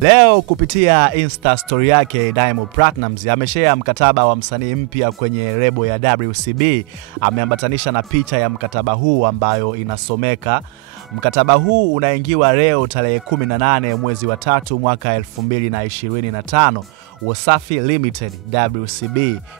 Leo kupitia Insta story yake Diamond Platnumz ameshare mkataba wa msanii mpya kwenye lebo ya WCB. Ameambatanisha na picha ya mkataba huu ambayo inasomeka: mkataba huu unaingiwa leo tarehe 18 mwezi wa 3 mwaka 2025. Wasafi Limited WCB,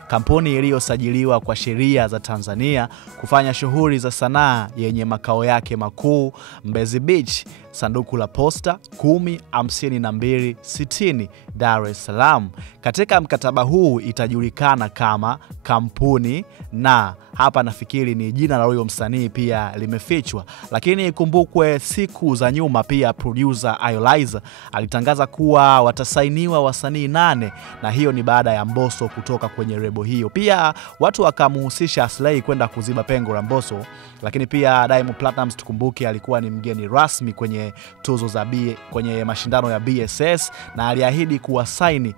kampuni iliyosajiliwa kwa sheria za Tanzania kufanya shughuli za sanaa, yenye makao yake makuu Mbezi Beach, sanduku la posta 105260 Dar es Salaam. Katika mkataba huu itajulikana kama kampuni, na hapa nafikiri ni jina la huyo msanii pia limefichwa. Lakini ikumbukwe siku za nyuma pia producer Ayoliza alitangaza kuwa watasainiwa wasanii 8, na hiyo ni baada ya Mbosso kutoka kwenye lebo hiyo. Pia watu wakamhusisha Slay kwenda kuziba pengo la Mbosso. Lakini pia Diamond Platnumz tukumbuke alikuwa ni mgeni rasmi kwenye tuzo za kwenye mashindano ya BSS, na aliahidi kuwasaini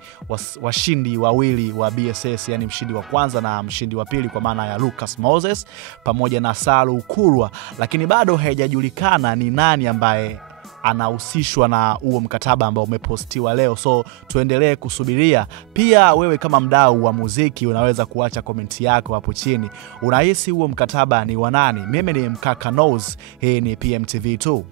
washindi wawili wa BSS, yani mshindi wa kwanza na mshindi wa pili, kwa maana ya Lucas Moses pamoja na Salu Kurwa. Lakini bado haijajulikana ni nani ambaye anahusishwa na huo mkataba ambao umepostiwa leo, so tuendelee kusubiria. Pia wewe kama mdau wa muziki unaweza kuacha komenti yako hapo chini. Unahisi huo mkataba ni wa nani? Mimi ni Mkaka Nose, hii ni PMTV 2.